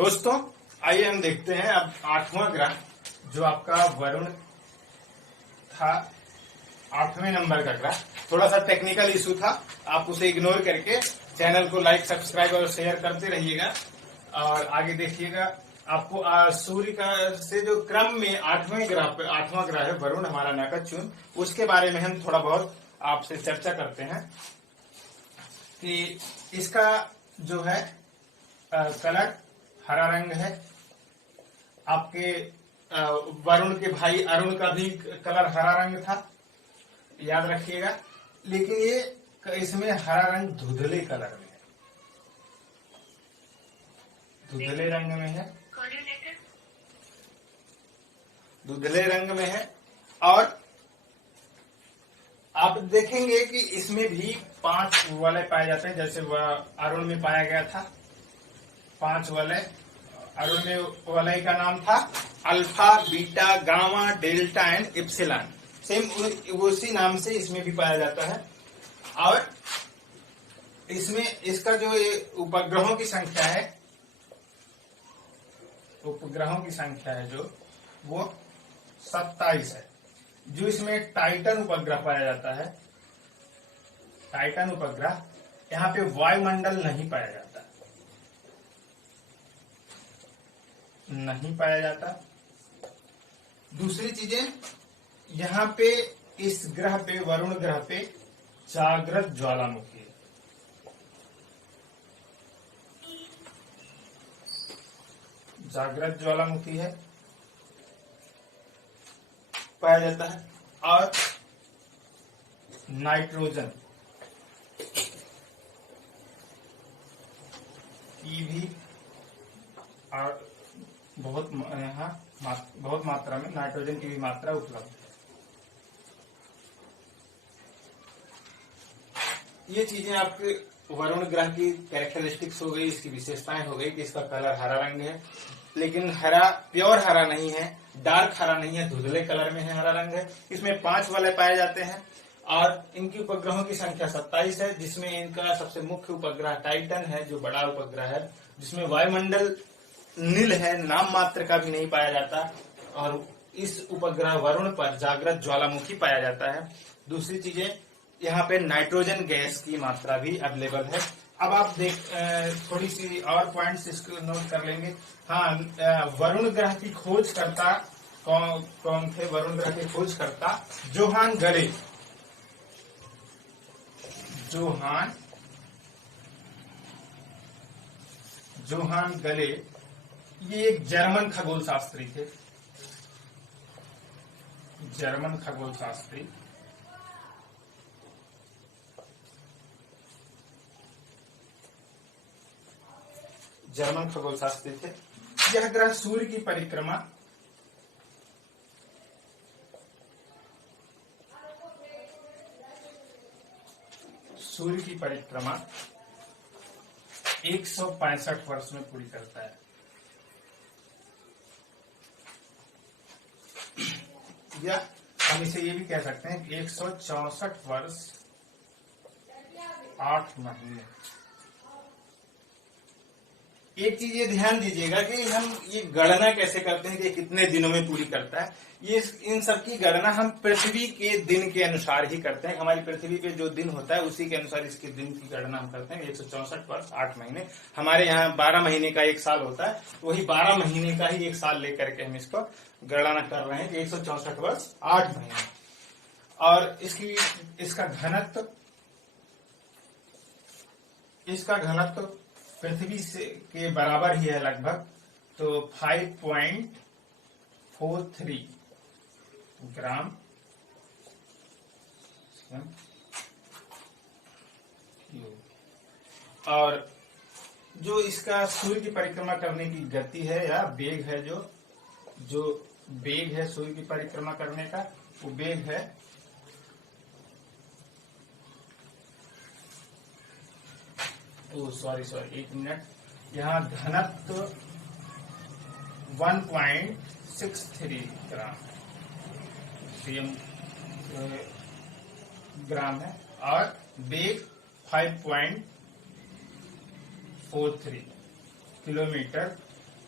दोस्तों आइए हम देखते हैं अब 8वां ग्रह जो आपका वरुण था, 8वें नंबर का ग्रह। थोड़ा सा टेक्निकल इशू था, आप उसे इग्नोर करके चैनल को लाइक, सब्सक्राइब और शेयर करते रहिएगा और आगे देखिएगा। आपको सूर्य का से जो क्रम में 8वां ग्रह है वरुण, हमारा नखच्चुन, उसके बारे में हम थोड़ा बहुत आपसे चर्चा करते हैं कि इसका जो है कलर हरा रंग है। आपके वरुण के भाई अरुण का भी कलर हरा रंग था, याद रखिएगा। लेकिन ये इसमें हरा रंग धुंधले कलर में है, धुंधले रंग में है, धुंधले रंग में है। और आप देखेंगे कि इसमें भी 5 वलय पाए जाते हैं, जैसे वह अरुण में पाया गया था 5 वलय। अरुण में वलय का नाम था alpha, beta, gamma, delta and epsilon. Same उसी नाम से इसमें भी पाया जाता है। और इसमें इसका जो ये उपग्रहों की संख्या है, उपग्रहों की संख्या है जो वो 27 है। जो इसमें टाइटन उपग्रह पाया जाता है, टाइटन उपग्रह, यहाँ पे वायुमंडल नहीं पाया जाता, नहीं पाया जाता। दूसरी चीजें, यहाँ पे इस ग्रह पे, वरुण ग्रह पे जागृत ज्वालामुखी है। जागृत ज्वालामुखी है, पाया जाता है। और नाइट्रोजन की भी और बहुत मात्रा में नाइट्रोजन की भी मात्रा उपलब्ध है। ये चीजें आपके वरुण ग्रह की कैरेक्टरिस्टिक्स हो गई, इसकी विशेषताएं हो गई कि इसका कलर हरा रंग है। लेकिन हरा प्योर हरा नहीं है, डार्क हरा नहीं है, धुंधले कलर में है, हरा रंग है। इसमें 5 वलय पाए जाते हैं और इनकी उपग्रहों की संख्या 27 है, जिसमें इनका सबसे मुख्य उपग्रह टाइटन है, जो बड़ा उपग्रह है, जिसमें वायुमंडल नील है, नाम मात्र का भी नहीं पाया जाता। और इस उपग्रह वरुण पर जागृत ज्वालामुखी पाया जाता है। दूसरी चीजें, यहाँ पे नाइट्रोजन गैस की मात्रा भी अवेलेबल है। अब आप थोड़ी सी और पॉइंट्स इसको नोट कर लेंगे। हाँ, वरुण ग्रह की खोज करता कौन थे? वरुण ग्रह के खोज करता जोहान गले। जोहान गले, ये एक जर्मन खगोल शास्त्री थे, जर्मन खगोल शास्त्री। जर्मन खगोल शास्त्री थे। यह ग्रह सूर्य की परिक्रमा सूर्य की परिक्रमा 165 वर्ष में पूरी करता है। या हम इसे ये भी कह सकते हैं कि 164 वर्ष 8 महीने। एक चीज ये ध्यान दीजिएगा कि हम ये गणना कैसे करते हैं कि कितने दिनों में पूरी करता है। ये इन सब की गणना हम पृथ्वी के दिन के अनुसार ही करते हैं। हमारी पृथ्वी पे जो दिन होता है उसी के अनुसार इसके दिन की गणना हम करते हैं। 164 वर्ष 8 महीने। हमारे यहाँ 12 महीने का एक साल होता है, वही 12 महीने का ही एक साल लेकर के हम इसको गणना कर रहे हैं कि 164 वर्ष 8 महीने। और इसका घनत्व पृथ्वी से के बराबर ही है लगभग, तो 5.43 ग्राम। और जो इसका सूर्य की परिक्रमा करने की गति है या वेग है, जो वेग है सूर्य की परिक्रमा करने का, वो वेग है सॉरी 1 मिनट। यहाँ घनत्व 1.63 ग्राम है और वेग 5.43 किलोमीटर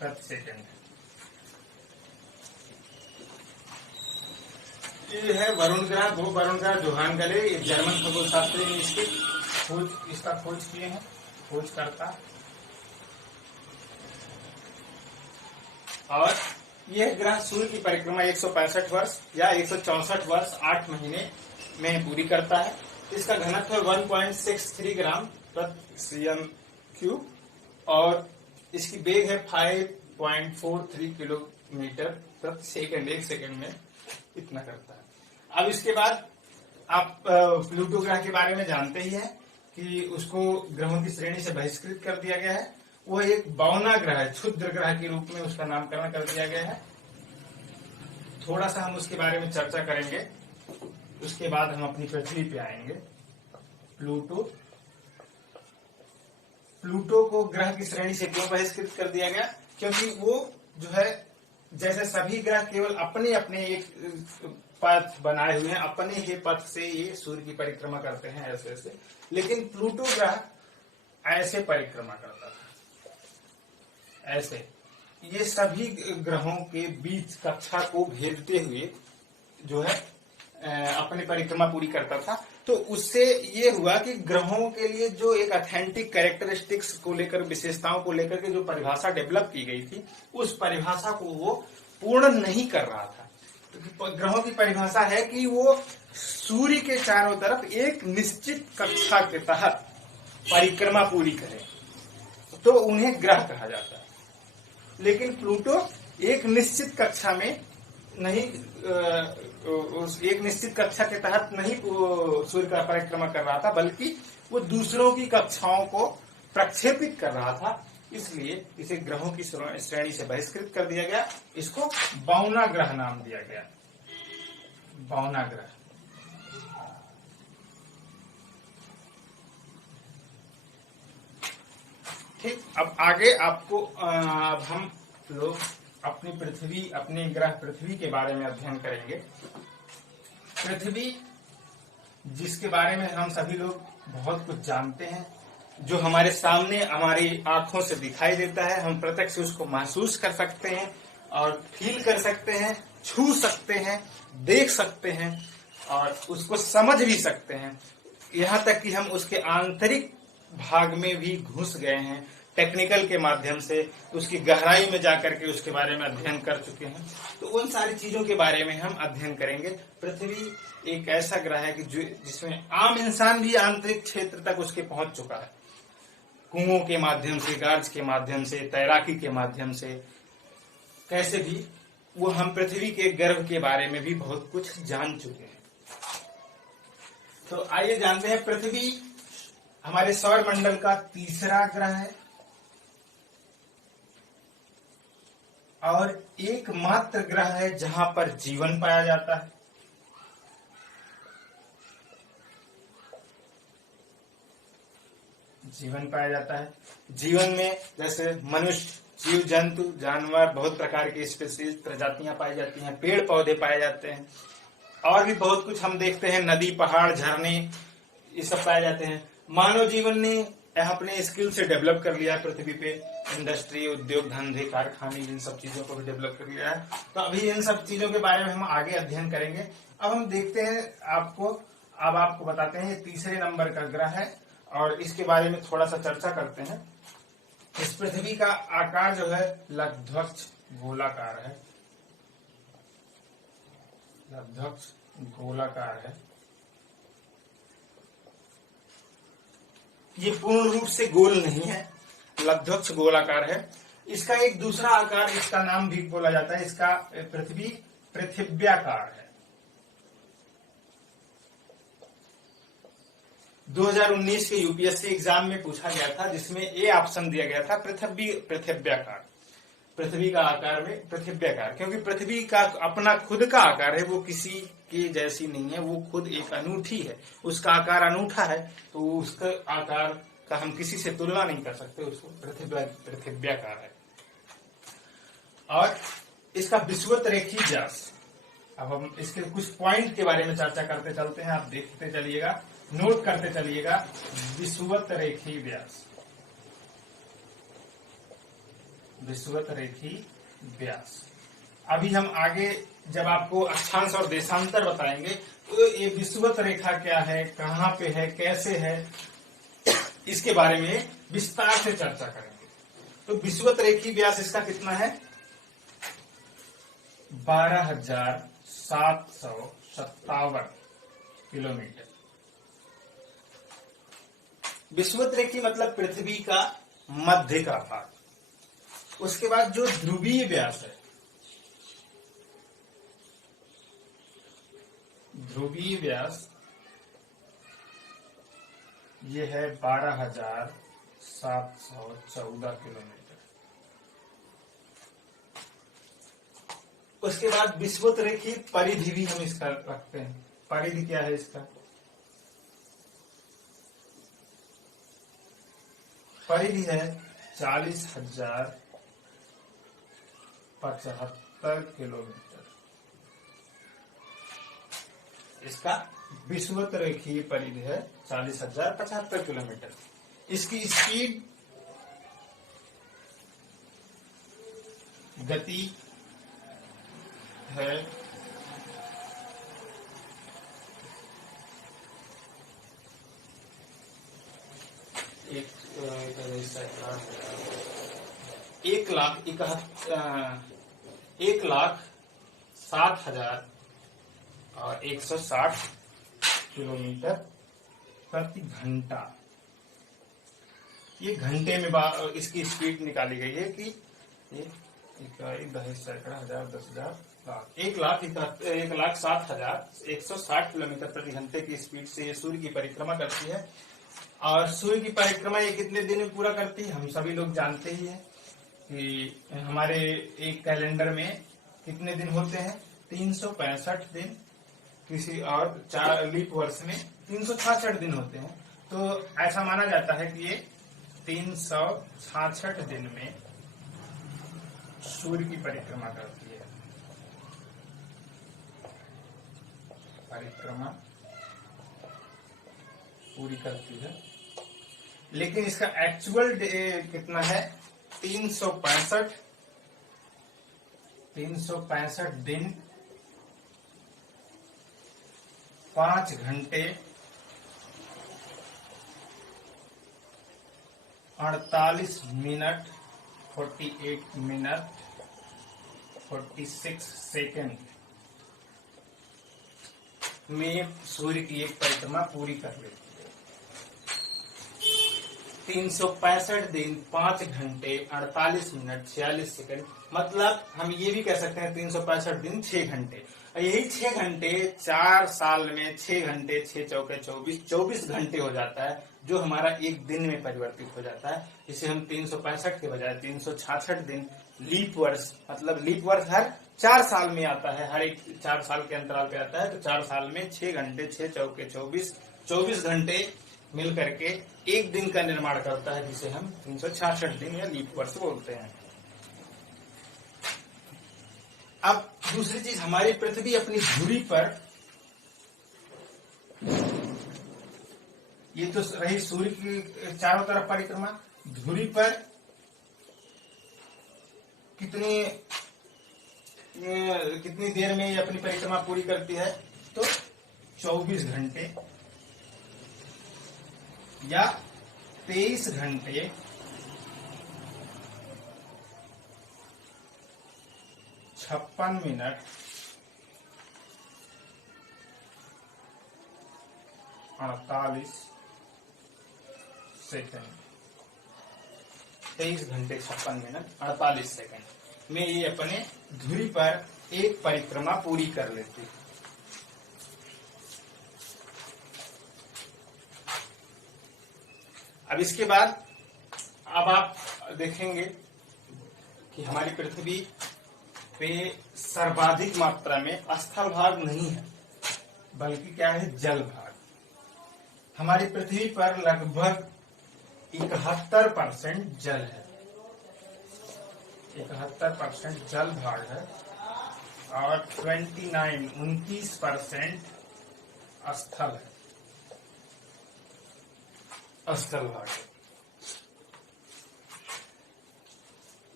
प्रति सेकंड। ये है वरुण ग्रह, वो वरुण ग्रह जोहान गले, ये जर्मन खगोल शास्त्री ने इसका खोज किए हैं, खोजकर्ता। और यह ग्रह सूर्य की परिक्रमा 165 वर्ष या 164 वर्ष 8 महीने में पूरी करता है। इसका घनत्व 1.63 ग्राम प्रति सीएम क्यूब और इसकी वेग है 5.43 किलोमीटर प्रति सेकंड, 1 सेकंड में इतना करता है। अब इसके बाद आप प्लूटो ग्रह के बारे में जानते ही हैं कि उसको ग्रहों की श्रेणी से बहिष्कृत कर दिया गया है। वो एक बौना ग्रह है, क्षुद्र ग्रह के रूप में उसका नामकरण कर दिया गया है। थोड़ा सा हम उसके बारे में चर्चा करेंगे, उसके बाद हम अपनी पृथ्वी पे आएंगे। प्लूटो को ग्रह की श्रेणी से क्यों बहिष्कृत कर दिया गया? क्योंकि वो जो है, जैसे सभी ग्रह केवल अपने अपने एक पथ बनाए हुए हैं, अपने ही पथ से ये सूर्य की परिक्रमा करते हैं ऐसे ऐसे, लेकिन प्लूटो ग्रह ऐसे परिक्रमा करता था, ऐसे। ये सभी ग्रहों के बीच कक्षा को भेदते हुए जो है अपनी परिक्रमा पूरी करता था। तो उससे ये हुआ कि ग्रहों के लिए जो एक ऑथेंटिक कैरेक्टरिस्टिक्स को लेकर, विशेषताओं को लेकर के जो परिभाषा डेवलप की गई थी, उस परिभाषा को वो पूर्ण नहीं कर रहा था। तो ग्रहों की परिभाषा है कि वो सूर्य के चारों तरफ एक निश्चित कक्षा के तहत परिक्रमा पूरी करें, तो उन्हें ग्रह कहा जाता है। लेकिन प्लूटो एक निश्चित कक्षा में नहीं, एक निश्चित कक्षा के तहत नहीं सूर्य का परिक्रमा कर रहा था, बल्कि वो दूसरों की कक्षाओं को प्रक्षेपित कर रहा था। इसलिए इसे ग्रहों की श्रेणी से बहिष्कृत कर दिया गया। इसको बौना ग्रह नाम दिया गया, बौना ग्रह। ठीक, अब आगे आपको अब हम लोग अपनी पृथ्वी, अपने ग्रह पृथ्वी के बारे में अध्ययन करेंगे। पृथ्वी, जिसके बारे में हम सभी लोग बहुत कुछ जानते हैं, जो हमारे सामने हमारी आंखों से दिखाई देता है, हम प्रत्यक्ष उसको महसूस कर सकते हैं और फील कर सकते हैं, छू सकते हैं, देख सकते हैं और उसको समझ भी सकते हैं। यहाँ तक कि हम उसके आंतरिक भाग में भी घुस गए हैं, टेक्निकल के माध्यम से उसकी गहराई में जाकर के उसके बारे में अध्ययन कर चुके हैं। तो उन सारी चीजों के बारे में हम अध्ययन करेंगे। पृथ्वी एक ऐसा ग्रह है कि जिसमें आम इंसान भी आंतरिक क्षेत्र तक उसके पहुंच चुका है, कुओं के माध्यम से, गार्ज के माध्यम से, तैराकी के माध्यम से, कैसे भी वो हम पृथ्वी के गर्भ के बारे में भी बहुत कुछ जान चुके हैं। तो आइए जानते हैं, पृथ्वी हमारे सौर मंडल का तीसरा ग्रह है और एकमात्र ग्रह है जहां पर जीवन पाया जाता है। जीवन पाया जाता है। जीवन में जैसे मनुष्य, जीव जंतु, जानवर, बहुत प्रकार की स्पीशीज, प्रजातियां पाई जाती हैं, पेड़ पौधे पाए जाते हैं और भी बहुत कुछ हम देखते हैं, नदी, पहाड़, झरने, ये सब पाए जाते हैं। मानव जीवन ने अपने स्किल से डेवलप कर लिया है पृथ्वी पे, इंडस्ट्री, उद्योग धंधे, कारखाने, इन सब चीजों को भी डेवलप कर लिया है। तो अभी इन सब चीजों के बारे में हम आगे अध्ययन करेंगे। अब हम देखते हैं, अब आपको बताते हैं, ये तीसरे नंबर का ग्रह है और इसके बारे में थोड़ा सा चर्चा करते हैं। इस पृथ्वी का आकार जो है लगभग गोलाकार है, लगभग गोलाकार है। ये पूर्ण रूप से गोल नहीं है, लगभग गोलाकार है। इसका एक दूसरा आकार, इसका नाम भी बोला जाता है, इसका पृथ्वी पृथिव्याकार है। 2019 के यूपीएससी एग्जाम में पूछा गया था, जिसमें ए ऑप्शन दिया गया था पृथिव्याकार, पृथ्वी का आकार में पृथिव्याकार, क्योंकि पृथ्वी का अपना खुद का आकार है, वो किसी के जैसी नहीं है, वो खुद एक अनूठी है, उसका आकार अनूठा है, तो उसका आकार का हम किसी से तुलना नहीं कर सकते, उसको पृथिव्याकार है। और इसका विषुवत रेखीय व्यास, अब हम इसके कुछ पॉइंट के बारे में चर्चा करते चलते हैं, आप देखते चलिएगा, नोट करते चलिएगा। विषुवत रेखीय व्यास, विषुवत रेखी व्यास। अभी हम आगे जब आपको अक्षांश और देशांतर बताएंगे तो ये विषुवत रेखा क्या है, कहाँ पे है, कैसे है, इसके बारे में विस्तार से चर्चा करेंगे। तो विषुवत रेखी व्यास इसका कितना है? 12,757 किलोमीटर। विषुवत रेखी मतलब पृथ्वी का मध्य का भाग। उसके बाद जो ध्रुवीय व्यास है, ध्रुवीय व्यास ये है 12,714 किलोमीटर। उसके बाद विषुवत रेखी परिधि भी हम इसका रखते हैं। परिधि क्या है इसका? परिधि है 40,075 किलोमीटर। इसका विषुवत रेखीय परिधि है 40,075 किलोमीटर। इसकी स्पीड, गति है 1,07,160 किलोमीटर प्रति घंटा। ये घंटे में इसकी स्पीड निकाली गई है कि 1,07,160 किलोमीटर प्रति घंटे की स्पीड से ये सूर्य की परिक्रमा करती है। और सूर्य की परिक्रमा ये कितने दिन में पूरा करती है? हम सभी लोग जानते ही हैं कि हमारे एक कैलेंडर में कितने दिन होते हैं? 365 दिन। किसी और 4 लीप वर्ष में 366 दिन होते हैं। तो ऐसा माना जाता है कि ये 366 दिन में सूर्य की परिक्रमा करती है। परिक्रमा पूरी करती है। लेकिन इसका एक्चुअल कितना है? 365 दिन 5 घंटे 48 मिनट 48 मिनट 46 सेकेंड में सूर्य की एक परिक्रमा पूरी कर लेती है। 365 दिन 5 घंटे 48 मिनट 46 सेकेंड, मतलब हम ये भी कह सकते हैं 365 दिन 6 घंटे। यही 6 घंटे 4 साल में 6 घंटे 6 चौके 24 घंटे हो जाता है, जो हमारा एक दिन में परिवर्तित हो जाता है। इसे हम 365 के बजाय 366 दिन लीप वर्ष, मतलब लीप वर्ष हर 4 साल में आता है, हर एक 4 साल के अंतराल पे आता है। तो 4 साल में 6 घंटे 6 चौके 24 घंटे मिल करके एक दिन का निर्माण करता है, जिसे हम 366 दिन या लीप वर्ष बोलते हैं। अब दूसरी चीज, हमारी पृथ्वी अपनी धुरी पर, ये तो रही सूर्य की चारों तरफ परिक्रमा, धुरी पर कितनी देर में ये अपनी परिक्रमा पूरी करती है? तो 24 घंटे या 23 घंटे 56 मिनट 48 सेकंड। 23 घंटे 56 मिनट 48 सेकंड में ये अपने धुरी पर एक परिक्रमा पूरी कर लेती है। अब इसके बाद अब आप देखेंगे कि हमारी पृथ्वी पे सर्वाधिक मात्रा में स्थल भाग नहीं है, बल्कि क्या है? जल भाग। हमारी पृथ्वी पर लगभग 71% जल है, 71% जल भाग है, और 29% स्थल है, स्थल भाग है।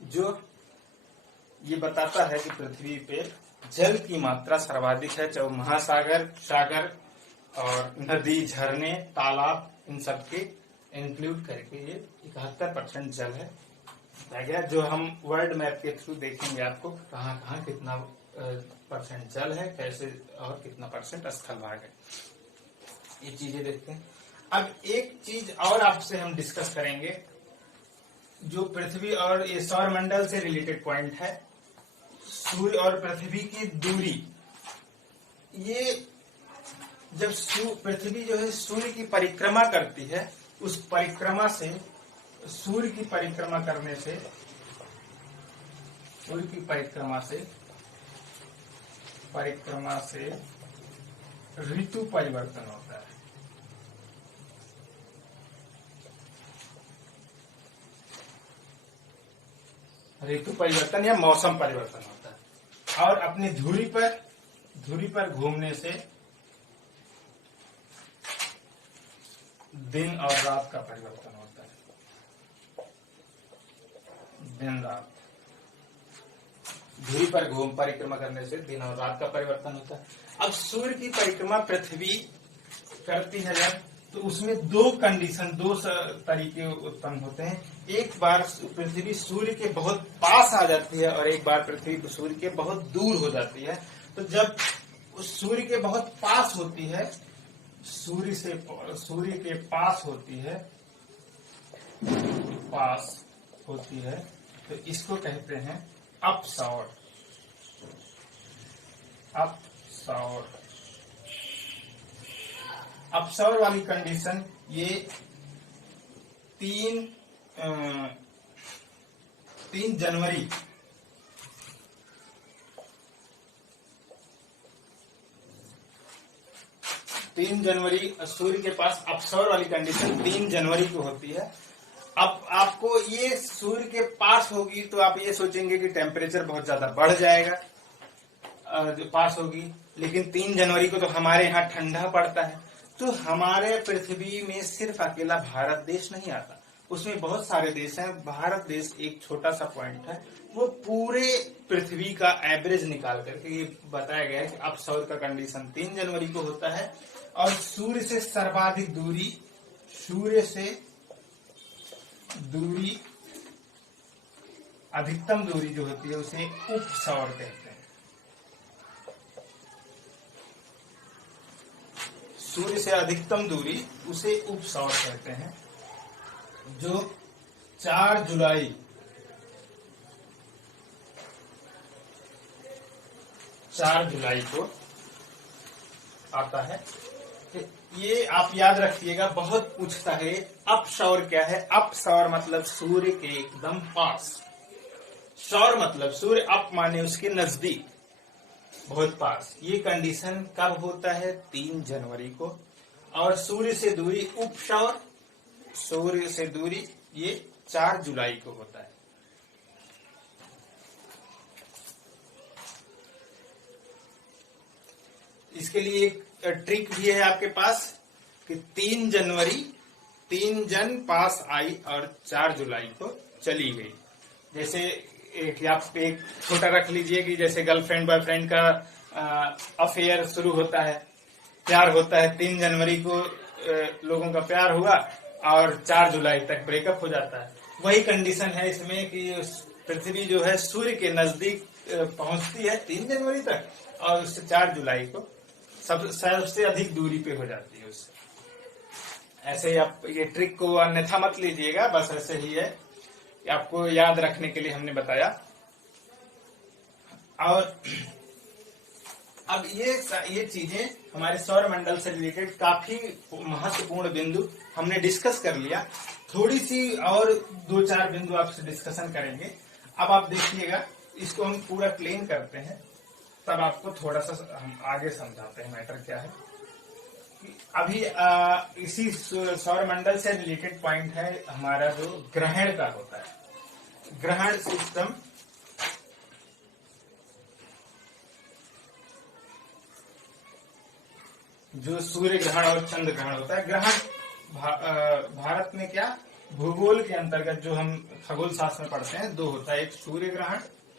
जो ये बताता है कि पृथ्वी पे जल की मात्रा सर्वाधिक है, चाहे महासागर, सागर और नदी, झरने, तालाब, इन सबके इंक्लूड करके ये 71% जल है गया। जो हम वर्ल्ड मैप के थ्रू देखेंगे आपको कहाँ कहाँ कितना परसेंट जल है, कैसे और कितना परसेंट स्थल भाग है, ये चीजें देखते हैं। अब एक चीज और आपसे हम डिस्कस करेंगे, जो पृथ्वी और ये सौर मंडल से रिलेटेड पॉइंट है, सूर्य और पृथ्वी की दूरी। ये जब पृथ्वी जो है सूर्य की परिक्रमा करती है, उस परिक्रमा से, सूर्य की परिक्रमा करने से, सूर्य की परिक्रमा से ऋतु परिवर्तन होता है। ऋतु परिवर्तन या मौसम परिवर्तन होता है। और अपनी धुरी पर घूमने से दिन और रात का परिवर्तन होता है। दिन रात, धुरी पर परिक्रमा करने से दिन और रात का परिवर्तन होता है। अब सूर्य की परिक्रमा पृथ्वी करती है जब, तो उसमें दो कंडीशन, दो तरीके उत्पन्न होते हैं। एक बार पृथ्वी सूर्य के बहुत पास आ जाती है और एक बार पृथ्वी सूर्य के बहुत दूर हो जाती है। तो जब सूर्य के बहुत पास होती है, सूर्य के पास होती है, तो इसको कहते हैं अपसौर। अपसौर वाली कंडीशन ये 3 जनवरी 3 जनवरी सूर्य के पास अपसौर वाली कंडीशन 3 जनवरी को होती है। अब आपको ये सूर्य के पास होगी तो आप ये सोचेंगे कि टेम्परेचर बहुत ज्यादा बढ़ जाएगा जो पास होगी, लेकिन 3 जनवरी को तो हमारे यहाँ ठंडा पड़ता है। तो हमारे पृथ्वी में सिर्फ अकेला भारत देश नहीं आता, उसमें बहुत सारे देश हैं। भारत देश एक छोटा सा पॉइंट है, वो पूरे पृथ्वी का एवरेज निकाल करके ये बताया गया है कि अपसौर का कंडीशन 3 जनवरी को होता है। और सूर्य से सर्वाधिक दूरी, अधिकतम दूरी जो होती है उसे उपसौर कहते हैं। सूर्य से अधिकतम दूरी उसे उपसौर कहते हैं, जो 4 जुलाई को आता है। ये आप याद रखिएगा, बहुत पूछता है अपसौर क्या है। अपसौर मतलब सूर्य के एकदम पास, सौर मतलब सूर्य, अप माने उसके नजदीक, बहुत पास। ये कंडीशन कब होता है? 3 जनवरी को। और सूर्य से दूरी उपसौर, सूर्य से दूरी ये 4 जुलाई को होता है। इसके लिए एक ट्रिक भी है आपके पास कि 3 जनवरी 3 जन पास आई और 4 जुलाई को चली गई। जैसे आप एक छोटा रख लीजिए कि जैसे गर्लफ्रेंड बॉयफ्रेंड का अफेयर शुरू होता है, प्यार होता है, 3 जनवरी को लोगों का प्यार हुआ और 4 जुलाई तक ब्रेकअप हो जाता है। वही कंडीशन है इसमें कि पृथ्वी जो है सूर्य के नजदीक पहुंचती है 3 जनवरी तक और उससे 4 जुलाई को सबसे अधिक दूरी पे हो जाती है उससे। ऐसे ही आप ये ट्रिक को अन्यथा मत लीजिएगा, बस ऐसे ही है, आपको याद रखने के लिए हमने बताया। और अब ये चीजें हमारे सौर मंडल से रिलेटेड काफी महत्वपूर्ण बिंदु हमने डिस्कस कर लिया। थोड़ी सी और 2-4 बिंदु आपसे डिस्कशन करेंगे। अब आप देखिएगा, इसको हम पूरा क्लीन करते हैं, तब आपको थोड़ा सा हम आगे समझाते हैं मैटर क्या है। अभी इसी सौर मंडल से रिलेटेड पॉइंट है हमारा जो ग्रहण का होता है। ग्रहण सिस्टम जो सूर्य ग्रहण और चंद्र ग्रहण होता है। ग्रहण भारत में क्या भूगोल के अंतर्गत जो हम खगोल शास्त्र में पढ़ते हैं, दो होता है, एक सूर्य ग्रहण